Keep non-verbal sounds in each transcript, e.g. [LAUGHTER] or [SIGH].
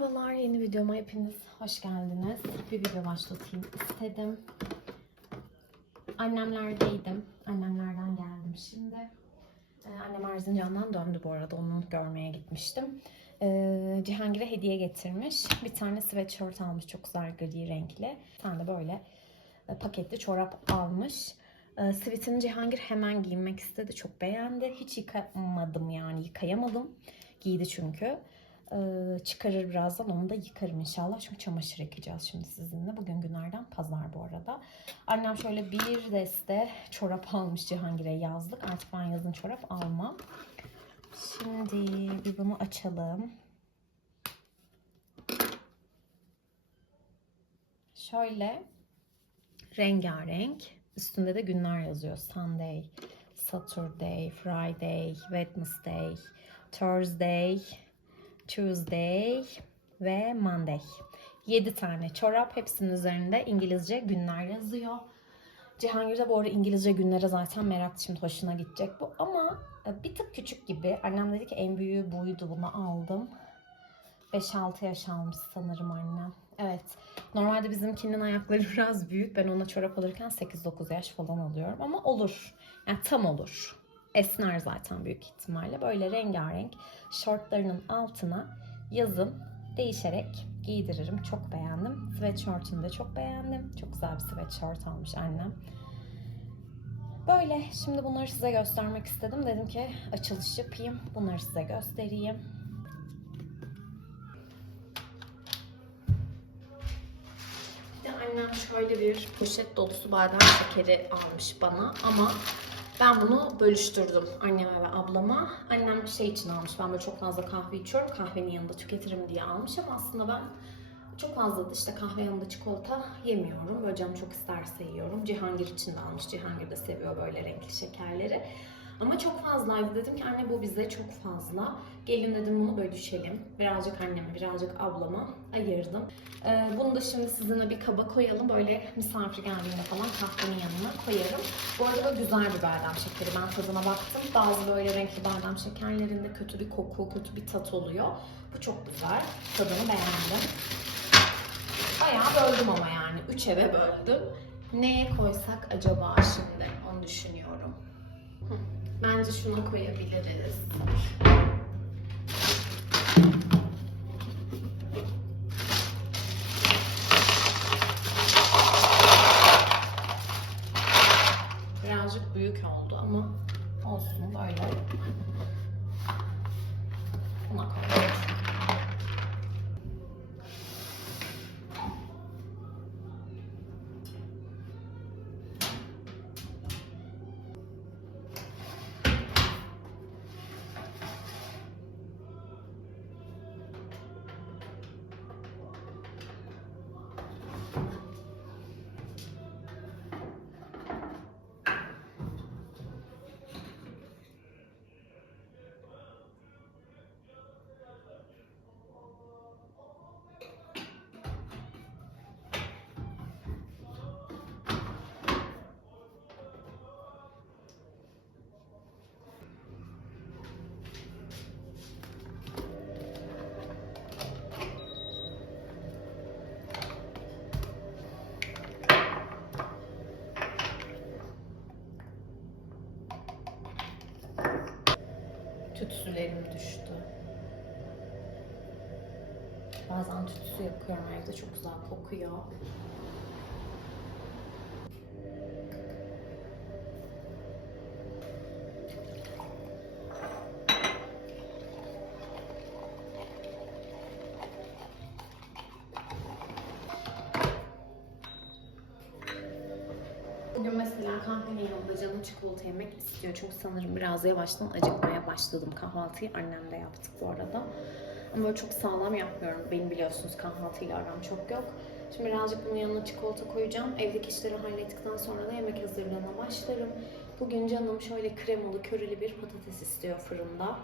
Merhabalar, yeni videoma hepiniz hoş geldiniz. Bir video başlatayım istedim. Annemlerdeydim. Annemlerden geldim şimdi. Ee, annem Erzincan'dan döndü bu arada. Onu görmeye gitmiştim. Ee, Cihangir'e hediye getirmiş. Bir tane sweatshirt almış. Çok güzel gri renkli. Bir tane de böyle e, paketli çorap almış. Ee, Sweat'ini Cihangir hemen giymek istedi. Çok beğendi. Hiç yıkamadım yani. Yıkayamadım. Giydi çünkü. Çıkarır birazdan onu da yıkarım inşallah. Çünkü çamaşır yıkayacağız şimdi sizinle. Bugün günlerden pazar bu arada. Annem şöyle bir deste çorap [LAUGHS] almış Cihangir'e yazlık. Artık ben yazın çorap almam. Şimdi bir bunu açalım. Şöyle rengarenk. Üstünde de günler yazıyor. Sunday, Saturday, Friday, Wednesday, Thursday, Tuesday ve Monday. 7 tane çorap. Hepsinin üzerinde İngilizce günler yazıyor. Cihangir'de bu arada İngilizce günlere zaten merak şimdi hoşuna gidecek bu. Ama e, bir tık küçük gibi. Annem dedi ki en büyüğü buydu bunu aldım. 5-6 yaş almış sanırım annem. Evet. Normalde bizimkinin ayakları [LAUGHS] biraz büyük. Ben ona çorap alırken 8-9 yaş falan alıyorum. Ama olur. Yani tam olur. Esner zaten büyük ihtimalle. Böyle rengarenk şortlarının altına yazın değişerek giydiririm. Çok beğendim. Sweatshirt'ünü de çok beğendim. Çok güzel bir sweatshirt almış annem. Böyle şimdi bunları size göstermek istedim. Dedim ki açılış yapayım. Bunları size göstereyim. Bir de annem şöyle bir poşet dolusu badem şekeri almış bana ama ben bunu bölüştürdüm anneme ve ablama. Annem şey için almış. Ben böyle çok fazla kahve içiyorum. Kahvenin yanında tüketirim diye almış ama aslında ben çok fazla da işte kahve yanında çikolata yemiyorum. Böyle canım çok isterse yiyorum. Cihangir için de almış. Cihangir de seviyor böyle renkli şekerleri. Ama çok fazlaydı. Dedim ki anne bu bize çok fazla. Gelin dedim bunu bölüşelim. Birazcık anneme, birazcık ablama ayırdım. Ee, bunu da şimdi sizinle bir kaba koyalım. Böyle misafir geldiğinde falan kahvenin yanına koyarım. Bu arada da güzel bir badem şekeri. Ben tadına baktım. Bazı böyle renkli badem şekerlerinde kötü bir koku, kötü bir tat oluyor. Bu çok güzel. Tadını beğendim. Bayağı böldüm ama yani. Üç eve böldüm. Neye koysak acaba şimdi? Onu düşünüyorum. Bence şuna koyabiliriz. Tütsü yapıyorum evde çok güzel kokuyor. Bugün mesela kahvenin yanında canım çikolata yemek istiyor. Çünkü sanırım biraz yavaştan acıkmaya başladım kahvaltıyı. Annem de yaptık bu arada. Ama böyle çok sağlam yapmıyorum. Benim biliyorsunuz kahvaltıyla aram çok yok. Şimdi birazcık bunun yanına çikolata koyacağım. Evdeki işleri hallettikten sonra da yemek hazırlığına başlarım. Bugün canım şöyle kremalı, köreli bir patates istiyor fırında.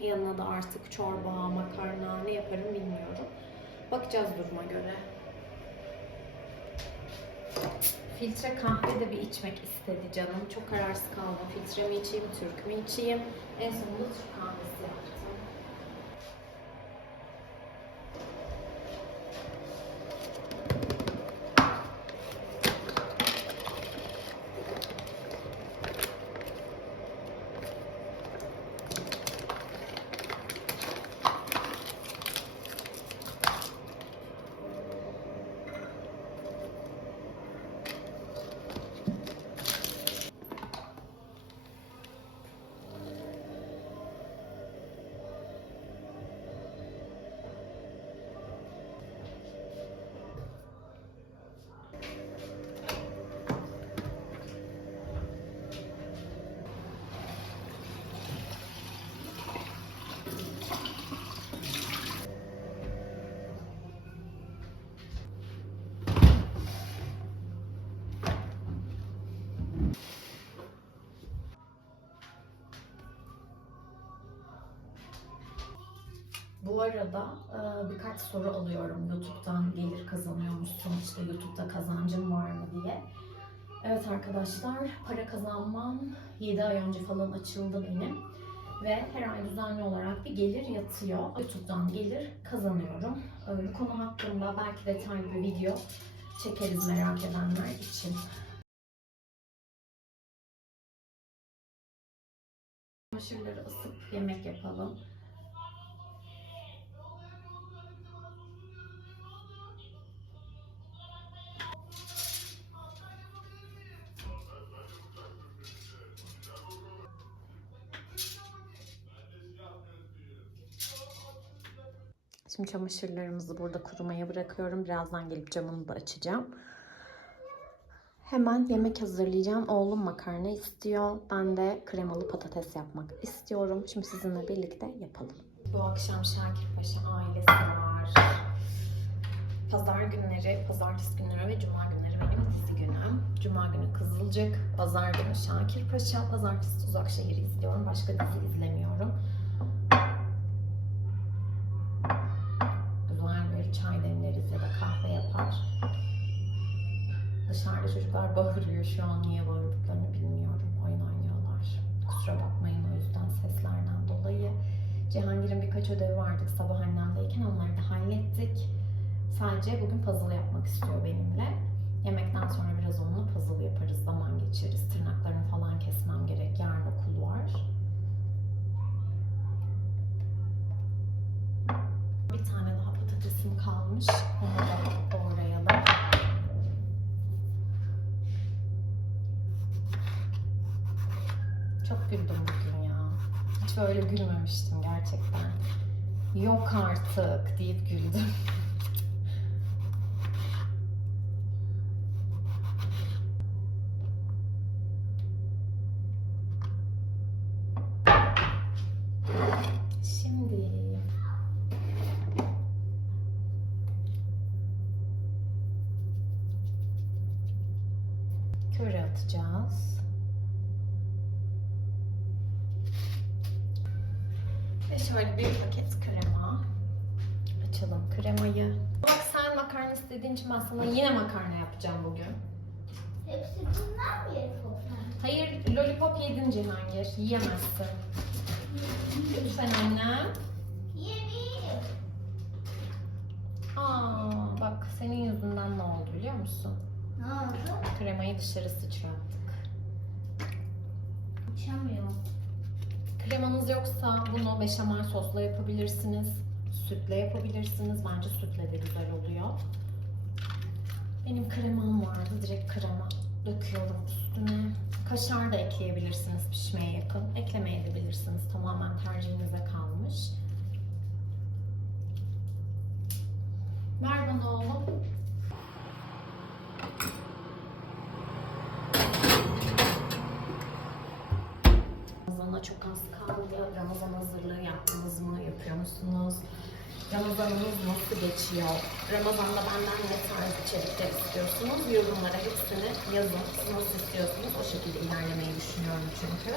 Yanına da artık çorba, makarna ne yaparım bilmiyorum. Bakacağız duruma göre. Filtre kahve de bir içmek istedi canım. Çok kararsız kaldım. Filtre mi içeyim, Türk mü içeyim? En sonunda Türk kahvesi yaptım. Bu arada e, birkaç soru alıyorum. YouTube'dan gelir kazanıyor musun? İşte YouTube'da kazancın var mı diye. Evet arkadaşlar, para kazanmam 7 ay önce falan açıldı benim. Ve her ay düzenli olarak bir gelir yatıyor. YouTube'dan gelir kazanıyorum. Bu konu hakkında belki detaylı bir video çekeriz merak edenler için. Çamaşırları ısıp yemek yapalım. Çamaşırlarımızı burada kurumaya bırakıyorum. Birazdan gelip camını da açacağım. Hemen yemek hazırlayacağım. Oğlum makarna istiyor. Ben de kremalı patates yapmak istiyorum. Şimdi sizinle birlikte yapalım. Bu akşam Şakir ailesi var. Pazar günleri, pazartesi günleri ve cuma günleri benim dizi günüm. Cuma günü Kızılcık, pazar günü Şakir Paşa, pazartesi Uzak Şehir izliyorum. Başka dizi izlemiyorum. Güzel bir çay demleriz ya da kahve yapar. Dışarıda çocuklar bağırıyor şu an niye bağırdıklarını bilmiyorum. Oyun oynuyorlar. Kusura bakmayın o yüzden seslerden dolayı. Cihangir'in birkaç ödevi vardı sabah annemdeyken onları da hallettik. Sadece bugün puzzle yapmak istiyor benimle. Yemekten sonra biraz onunla puzzle yaparız, zaman geçiririz. Tırnaklarımı falan kesmem gerek. Yarın okul var. Bir tane daha patatesim kalmış. Onu da doğrayalım. Çok güldüm bugün ya. Hiç böyle gülmemiştim gerçekten. Yok artık deyip güldüm. Şimdi köre atacağız. Ve şöyle bir paket krema. Açalım kremayı. Bak sen makarna istediğin için ben sana yine makarna yapacağım bugün. Hepsi bunlar mı yapıyorlar? Hayır, lollipop yedin Cihangir. Yiyemezsin. Lütfen annem. Yemeğim. Aa, bak senin yüzünden ne oldu biliyor musun? Ne oldu? Kremayı dışarı sıçrattık. Uçamıyorum. Kremanız yoksa bunu beşamel sosla yapabilirsiniz. Sütle yapabilirsiniz. Bence sütle de güzel oluyor. Benim kremam vardı. Direkt krema döküyorum üstüne. Kaşar da ekleyebilirsiniz pişmeye yakın. Eklemeye de bilirsiniz. Tamamen tercihinize kalmış. Ver bana oğlum. Çok az kaldı. Ramazan hazırlığı yaptınız mı? Yapıyor musunuz? Ramazanınız nasıl geçiyor? Ramazan'da benden ne tarz içerikler istiyorsunuz? Yorumlara hepsini yazın. Nasıl istiyorsunuz? O şekilde ilerlemeyi düşünüyorum çünkü.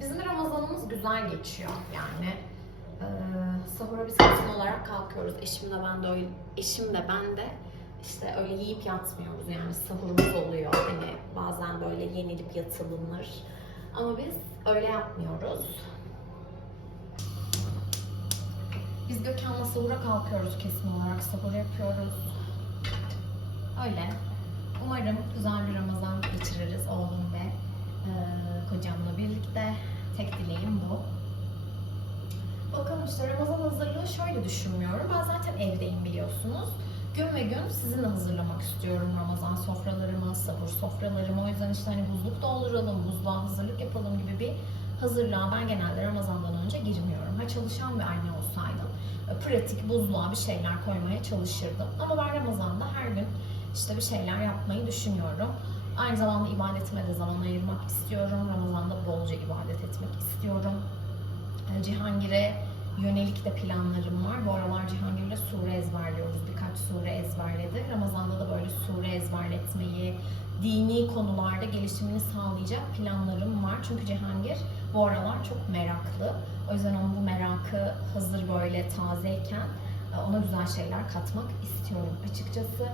Bizim Ramazanımız güzel geçiyor yani. Ee, sahura biz kesin olarak kalkıyoruz. Eşim de ben de eşim de ben de işte öyle yiyip yatmıyoruz yani sahurumuz oluyor. Hani bazen böyle yenilip yatılınır. Ama biz öyle yapmıyoruz. Biz Gökhan'la sahura kalkıyoruz kesin olarak. Sahur yapıyoruz. Öyle. Umarım güzel bir Ramazan geçiririz oğlum ve e, kocamla birlikte. Tek dileğim bu. Bakalım işte Ramazan hazırlığı şöyle düşünmüyorum. Ben zaten evdeyim biliyorsunuz. Gün ve gün sizinle hazırlamak istiyorum Ramazan sofralarımı, sahur sofralarımı. O yüzden işte hani buzluk dolduralım, buzluğa hazırlık yapalım gibi bir hazırlığa ben genelde Ramazan'dan önce girmiyorum. Ha çalışan bir anne olsaydım e, pratik buzluğa bir şeyler koymaya çalışırdım. Ama ben Ramazan'da her gün işte bir şeyler yapmayı düşünüyorum. Aynı zamanda ibadetime de zaman ayırmak istiyorum. Ramazan'da bolca ibadet etmek istiyorum. E, Cihangir'e yönelik de planlarım var. Bu aralar Cihangir'le sure ezberliyoruz. Birkaç sure ezberledik. Ramazan'da da böyle sure ezberletmeyi dini konularda gelişimini sağlayacak planlarım var. Çünkü Cihangir bu aralar çok meraklı. O yüzden onun bu merakı hazır böyle tazeyken e, ona güzel şeyler katmak istiyorum açıkçası.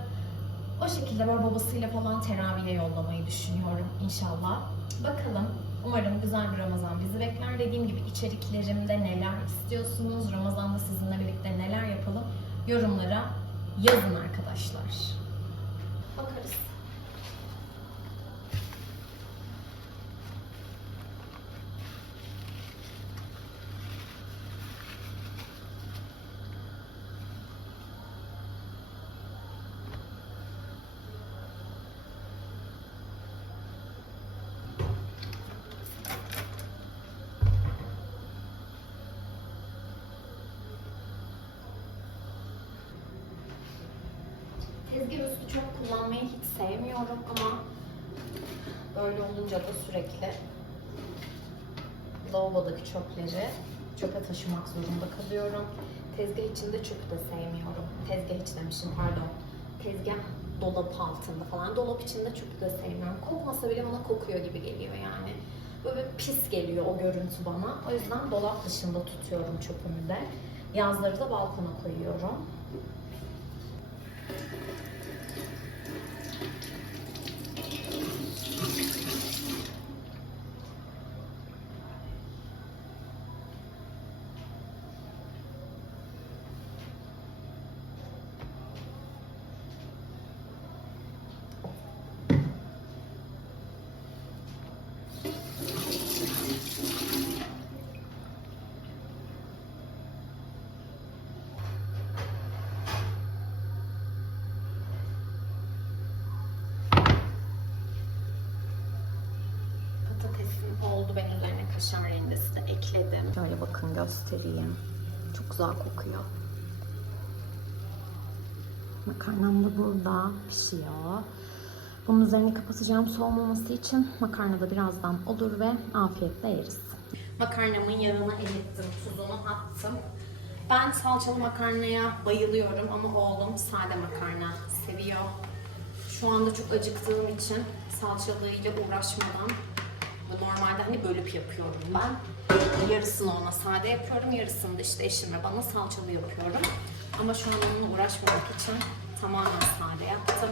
O şekilde böyle babasıyla falan teraviye yollamayı düşünüyorum inşallah. Bakalım. Umarım güzel bir Ramazan bizi bekler. Dediğim gibi içeriklerimde neler istiyorsunuz? Ramazan'da sizinle birlikte neler yapalım? Yorumlara yazın arkadaşlar. Bakarız. Tezgah üstü çok kullanmayı hiç sevmiyorum ama böyle olunca da sürekli lavabodaki çöpleri çöpe taşımak zorunda kalıyorum. Tezgah içinde çöpü de sevmiyorum. Tezgah içi demişim pardon. Tezgah dolap altında falan. Dolap içinde çöpü de sevmiyorum. Kokmasa bile bana kokuyor gibi geliyor yani. Böyle pis geliyor o görüntü bana. O yüzden dolap dışında tutuyorum çöpümü de. Yazları da balkona koyuyorum. Patatesim oldu. Ben üzerine kaşar rendesi de ekledim. Şöyle bakın göstereyim. Çok güzel kokuyor. Makarnam da burada pişiyor. Bunun üzerini kapatacağım soğumaması için makarna da birazdan olur ve afiyetle yeriz. Makarnamın yağını erittim, tuzunu attım. Ben salçalı makarnaya bayılıyorum ama oğlum sade makarna seviyor. Şu anda çok acıktığım için salçalıyla uğraşmadan normalde hani bölüp yapıyorum ben. Yarısını ona sade yapıyorum, yarısını da işte eşime bana salçalı yapıyorum. Ama şu an onunla uğraşmamak için tamamen sade yaptım.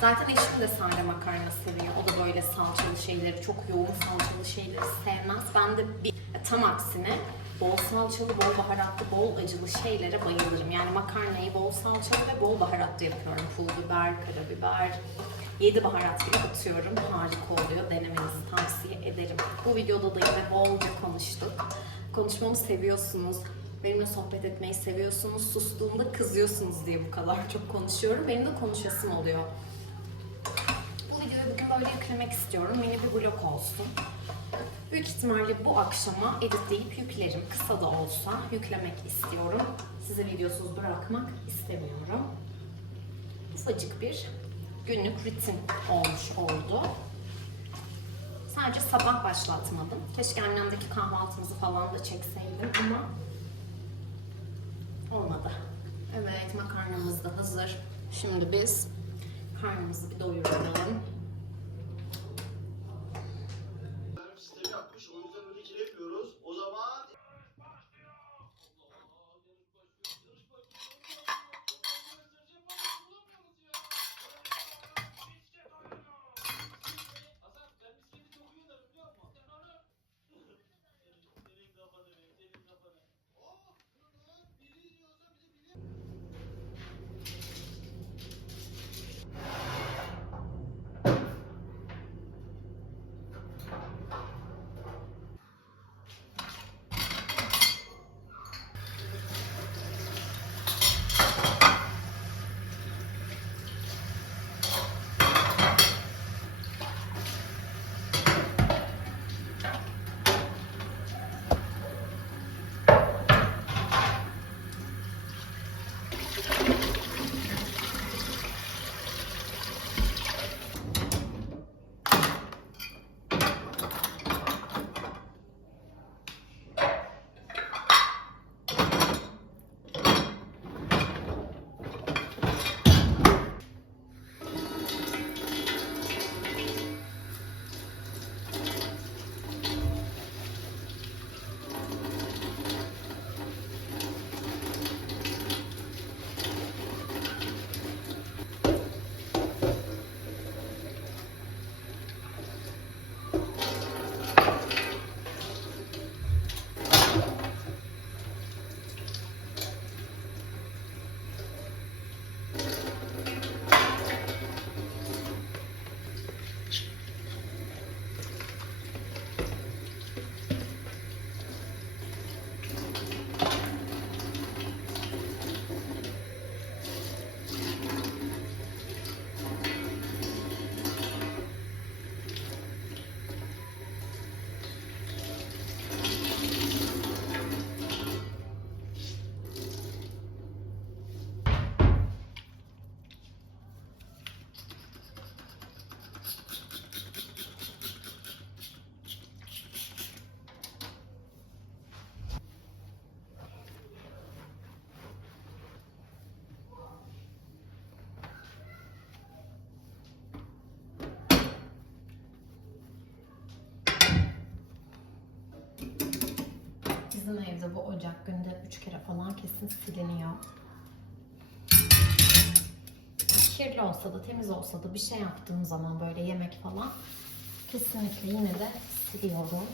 Zaten eşim de sade makarna seviyor. O da böyle salçalı şeyleri, çok yoğun salçalı şeyleri sevmez. Ben de bir, tam aksine bol salçalı, bol baharatlı, bol acılı şeylere bayılırım. Yani makarnayı bol salçalı ve bol baharatlı yapıyorum. Pul biber, karabiber, 7 baharat bile atıyorum. Harika oluyor. Denemenizi tavsiye ederim. Bu videoda da yine bolca konuştuk. Konuşmamı seviyorsunuz. Benimle sohbet etmeyi seviyorsunuz. Sustuğumda kızıyorsunuz diye bu kadar çok konuşuyorum. Benim de konuşasım oluyor. Bu videoyu bugün böyle yüklemek istiyorum. Mini bir vlog olsun. Büyük ihtimalle bu akşama editleyip yüklerim. Kısa da olsa yüklemek istiyorum. Size videosuz bırakmak istemiyorum. Ufacık bir günlük rutin olmuş oldu. Sadece sabah başlatmadım. Keşke annemdeki kahvaltımızı falan da çekseydim ama olmadı. Evet makarnamız da hazır. Şimdi biz karnımızı bir doyuralım. Bizim evde bu ocak günde üç kere falan kesin siliniyor. Kirli olsa da temiz olsa da bir şey yaptığım zaman böyle yemek falan kesinlikle yine de siliyorum.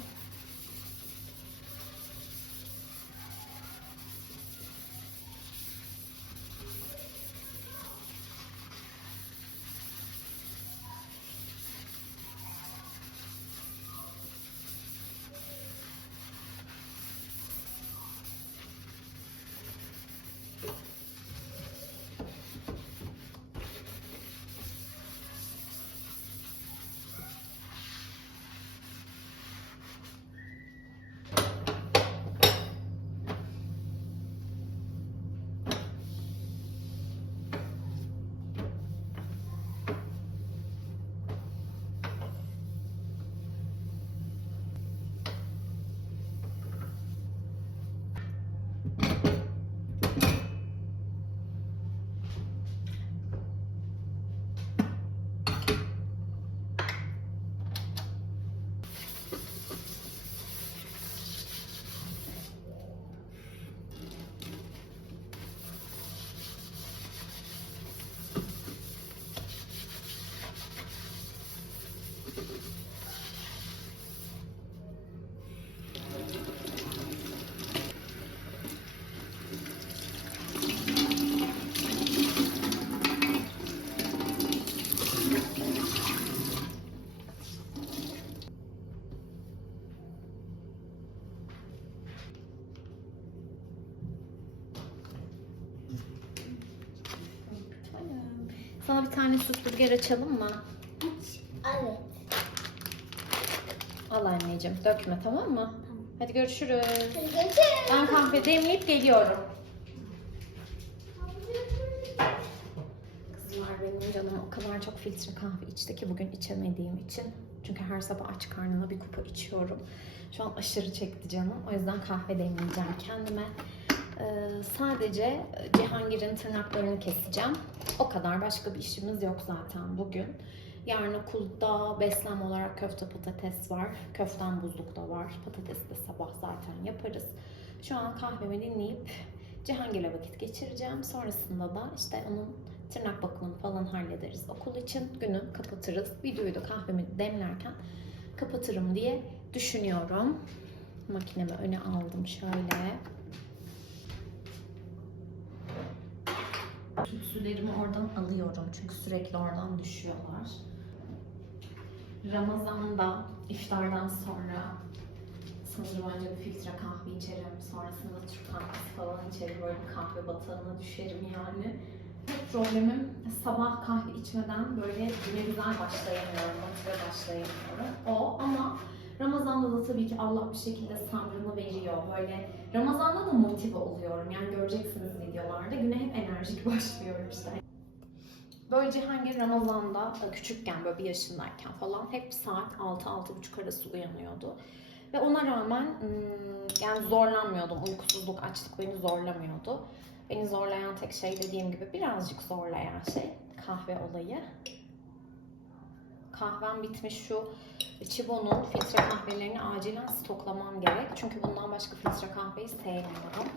Sana bir tane süpürge açalım mı? Hiç. Evet. Al anneciğim dökme tamam mı? Hadi görüşürüz. Hadi geçelim. Ben kahve demleyip geliyorum. Kızlar benim canım o kadar çok filtre kahve içti ki bugün içemediğim için. Çünkü her sabah aç karnına bir kupa içiyorum. Şu an aşırı çekti canım. O yüzden kahve demleyeceğim kendime. Ee, sadece Cihangir'in tırnaklarını keseceğim. O kadar başka bir işimiz yok zaten bugün. Yarın okulda beslenme olarak köfte patates var. Köften buzlukta var. Patatesi de sabah zaten yaparız. Şu an kahvemi dinleyip Cihangir'le vakit geçireceğim. Sonrasında da işte onun tırnak bakımını falan hallederiz. Okul için günü kapatırız. Videoyu da kahvemi demlerken kapatırım diye düşünüyorum. Makinemi öne aldım şöyle. Tütsülerimi oradan alıyorum çünkü sürekli oradan düşüyorlar. Ramazan'da iftardan sonra sanırım önce bir filtre kahve içerim. Sonrasında Türk kahvesi falan içerim. Böyle bir kahve batağına düşerim yani. Tek problemim sabah kahve içmeden böyle güne güzel başlayamıyorum, motive başlayamıyorum. O ama Ramazan'da da tabii ki Allah bir şekilde sabrımı veriyor. Böyle Ramazan'da da motive oluyorum. Yani göreceksiniz videolarda. Güne hep enerjik [LAUGHS] başlıyorum işte. Böyle Cihangir Ramazan'da e, küçükken böyle bir yaşındayken falan hep saat 6-6.30 arası uyanıyordu. Ve ona rağmen ım, yani zorlanmıyordum. Uykusuzluk, açlık beni zorlamıyordu. Beni zorlayan tek şey dediğim gibi birazcık zorlayan şey kahve olayı. Kahvem bitmiş şu Chibo'nun filtre kahvelerini acilen stoklamam gerek. Çünkü bundan başka filtre kahveyi sevmiyorum.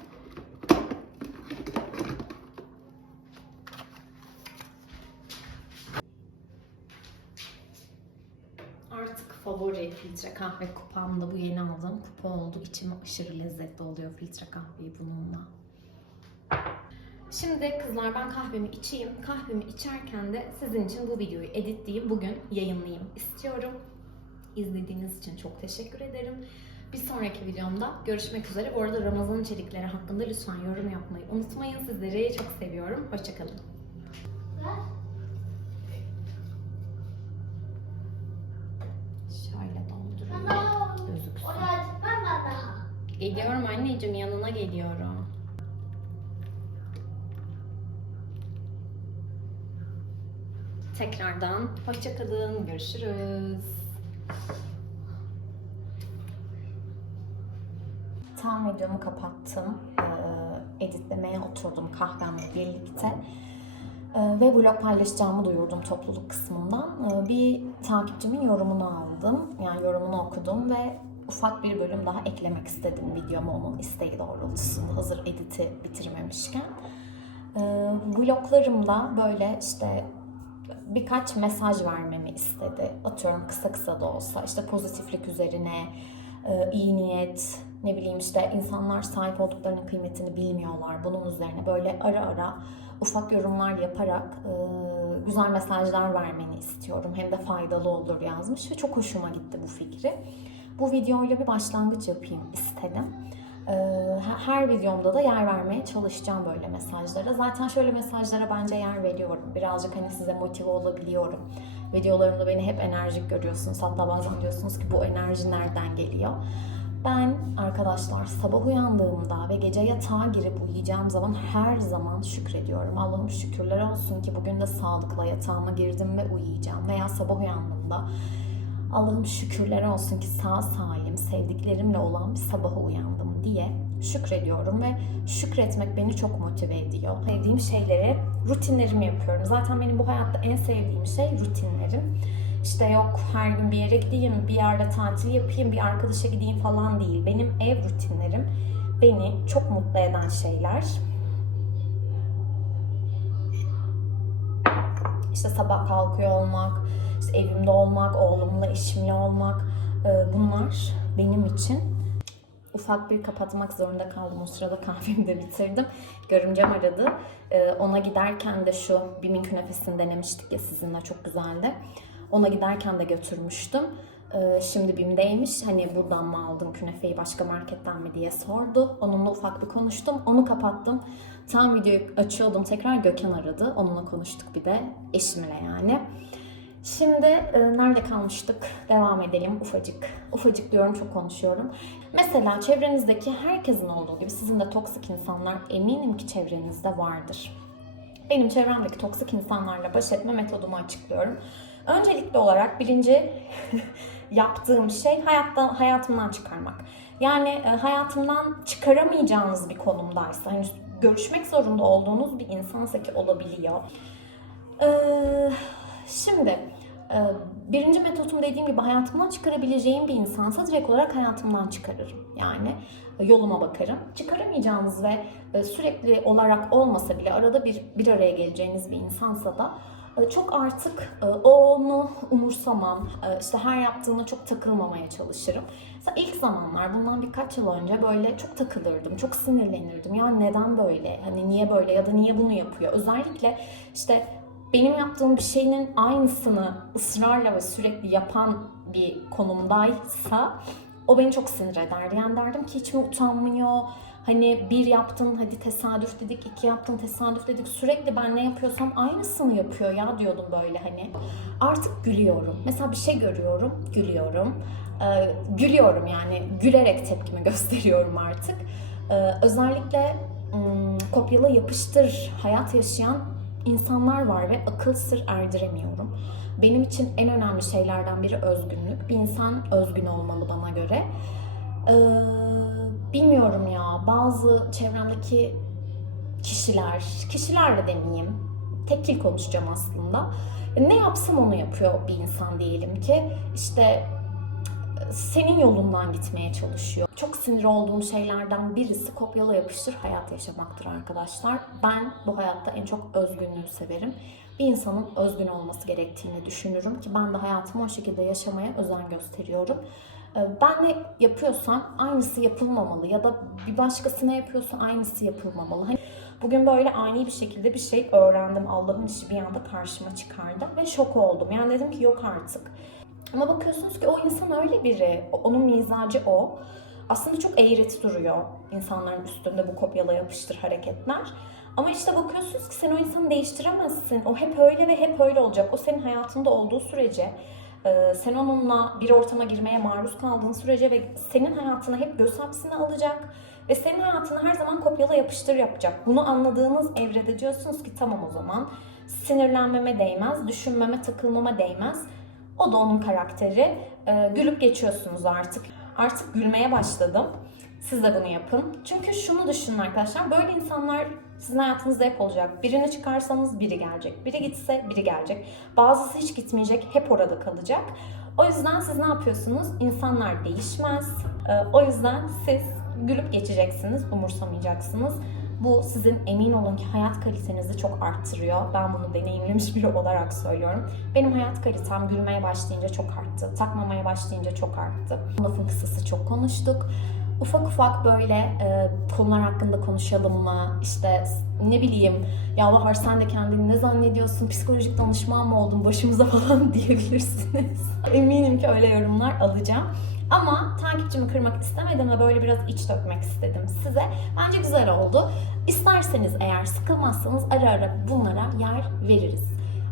Artık favori filtre kahve kupam da bu yeni aldığım kupa oldu. İçime aşırı lezzetli oluyor filtre kahveyi bununla. Şimdi kızlar ben kahvemi içeyim. Kahvemi içerken de sizin için bu videoyu editleyip bugün yayınlayayım istiyorum. İzlediğiniz için çok teşekkür ederim. Bir sonraki videomda görüşmek üzere. Bu arada Ramazan içerikleri hakkında lütfen yorum yapmayı unutmayın. Sizleri çok seviyorum. Hoşçakalın. Şöyle doldurayım. Gözüksün. Geliyorum anneciğim yanına geliyorum. Tekrardan hoşçakalın. Görüşürüz. Tam videomu kapattım. Ee, editlemeye oturdum kahvemle birlikte. Ee, ve vlog paylaşacağımı duyurdum topluluk kısmından. Ee, bir takipçimin yorumunu aldım. Yani yorumunu okudum ve ufak bir bölüm daha eklemek istedim videoma onun isteği doğrultusunda hazır editi bitirmemişken. Ee, vloglarımda böyle işte birkaç mesaj vermemi istedi. Atıyorum kısa kısa da olsa işte pozitiflik üzerine, e, iyi niyet, ne bileyim işte insanlar sahip olduklarının kıymetini bilmiyorlar. Bunun üzerine böyle ara ara ufak yorumlar yaparak e, güzel mesajlar vermeni istiyorum. Hem de faydalı olur yazmış ve çok hoşuma gitti bu fikri. Bu videoyla bir başlangıç yapayım istedim. Ee, Her videomda da yer vermeye çalışacağım böyle mesajlara. Zaten şöyle mesajlara bence yer veriyorum. Birazcık hani size motive olabiliyorum. Videolarımda beni hep enerjik görüyorsunuz. Hatta bazen diyorsunuz ki bu enerji nereden geliyor? Ben arkadaşlar sabah uyandığımda ve gece yatağa girip uyuyacağım zaman her zaman şükrediyorum. Allah'ım şükürler olsun ki bugün de sağlıkla yatağıma girdim ve uyuyacağım. Veya sabah uyandığımda Allah'ım şükürler olsun ki sağ salim sevdiklerimle olan bir sabaha uyandım diye şükrediyorum ve şükretmek beni çok motive ediyor. Sevdiğim şeyleri, rutinlerimi yapıyorum. Zaten benim bu hayatta en sevdiğim şey rutinlerim. İşte yok her gün bir yere gideyim, bir yerde tatil yapayım, bir arkadaşa gideyim falan değil. Benim ev rutinlerim beni çok mutlu eden şeyler. İşte sabah kalkıyor olmak, evimde olmak, oğlumla, eşimle olmak e, bunlar benim için ufak bir kapatmak zorunda kaldım. O sırada kahvemi de bitirdim. Görümcem aradı. E, ona giderken de şu Bim'in künefesini denemiştik ya sizinle çok güzeldi. Ona giderken de götürmüştüm. E, şimdi Bim'deymiş. Hani buradan mı aldın künefeyi başka marketten mi diye sordu. Onunla ufak bir konuştum. Onu kapattım. Tam videoyu açıyordum. Tekrar Gökhan aradı. Onunla konuştuk bir de. Eşimle yani. Şimdi e, nerede kalmıştık? Devam edelim ufacık. Ufacık diyorum çok konuşuyorum. Mesela çevrenizdeki herkesin olduğu gibi sizin de toksik insanlar eminim ki çevrenizde vardır. Benim çevremdeki toksik insanlarla baş etme metodumu açıklıyorum. Öncelikli olarak birinci [LAUGHS] yaptığım şey hayattan hayatımdan çıkarmak. Yani e, hayatımdan çıkaramayacağınız bir konumdaysa, hani görüşmek zorunda olduğunuz bir insansa ki olabiliyor. Ee, şimdi e, birinci metodum dediğim gibi hayatımdan çıkarabileceğim bir insansa direkt olarak hayatımdan çıkarırım. Yani e, yoluma bakarım. Çıkaramayacağınız ve e, sürekli olarak olmasa bile arada bir bir araya geleceğiniz bir insansa da çok artık onu umursamam, işte her yaptığına çok takılmamaya çalışırım. Mesela ilk zamanlar bundan birkaç yıl önce böyle çok takılırdım, çok sinirlenirdim. Ya neden böyle, hani niye böyle ya da niye bunu yapıyor? Özellikle işte benim yaptığım bir şeyin aynısını ısrarla ve sürekli yapan bir konumdaysa o beni çok sinir ederdi. Yani derdim ki hiç mi utanmıyor? Hani bir yaptın hadi tesadüf dedik, iki yaptın tesadüf dedik. Sürekli ben ne yapıyorsam aynısını yapıyor ya diyordum böyle hani. Artık gülüyorum. Mesela bir şey görüyorum, gülüyorum. Ee, gülüyorum yani gülerek tepkimi [LAUGHS] gösteriyorum artık. Ee, özellikle ım, kopyala yapıştır hayat yaşayan insanlar var ve akıl sır erdiremiyorum. Benim için en önemli şeylerden biri özgünlük. Bir insan özgün olmalı bana göre. Ee, bilmiyorum ya bazı çevremdeki kişiler, kişiler de demeyeyim, tekil konuşacağım aslında. Ne yapsam onu yapıyor bir insan diyelim ki. İşte senin yolundan gitmeye çalışıyor. Çok sinir olduğum şeylerden birisi kopyala yapıştır hayat yaşamaktır arkadaşlar. Ben bu hayatta en çok özgünlüğü severim. Bir insanın özgün olması gerektiğini düşünürüm ki ben de hayatımı o şekilde yaşamaya özen gösteriyorum. Ee, Ben ne yapıyorsam aynısı yapılmamalı ya da bir başkası ne yapıyorsa aynısı yapılmamalı. Hani bugün böyle ani bir şekilde bir şey öğrendim. Allah'ın işi bir anda karşıma çıkardı ve şok oldum. Yani dedim ki yok artık. Ama bakıyorsunuz ki o insan öyle biri. Onun mizacı o. Aslında çok eğreti duruyor insanların üstünde bu kopyala yapıştır hareketler. Ama işte bakıyorsunuz ki sen o insanı değiştiremezsin. O hep öyle ve hep öyle olacak. O senin hayatında olduğu sürece, e, sen onunla bir ortama girmeye maruz kaldığın sürece ve senin hayatına hep göz hapsine alacak. Ve senin hayatını her zaman kopyala yapıştır yapacak. Bunu anladığınız evrede diyorsunuz ki tamam o zaman sinirlenmeme değmez, düşünmeme, takılmama değmez. O da onun karakteri. Ee, gülüp geçiyorsunuz artık. Artık gülmeye başladım. Siz de bunu yapın. Çünkü şunu düşünün arkadaşlar. Böyle insanlar sizin hayatınızda hep olacak. Birini çıkarsanız biri gelecek. Biri gitse biri gelecek. Bazısı hiç gitmeyecek. Hep orada kalacak. O yüzden siz ne yapıyorsunuz? İnsanlar değişmez. Ee, O yüzden siz gülüp geçeceksiniz, umursamayacaksınız. Bu sizin emin olun ki hayat kalitenizi çok arttırıyor. Ben bunu deneyimlemiş biri olarak söylüyorum. Benim hayat kalitem gülmeye başlayınca çok arttı. Takmamaya başlayınca çok arttı. Lafın kısası çok konuştuk. Ufak ufak böyle e, konular hakkında konuşalım mı? İşte ne bileyim ya Bahar sen de kendini ne zannediyorsun? Psikolojik danışman mı oldun başımıza [LAUGHS] falan diyebilirsiniz. Eminim ki öyle yorumlar alacağım. Ama takipçimi kırmak istemedim ve böyle biraz iç dökmek istedim size. Bence güzel oldu. İsterseniz eğer sıkılmazsanız ara ara bunlara yer veririz.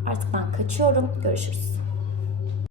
Artık ben kaçıyorum. Görüşürüz.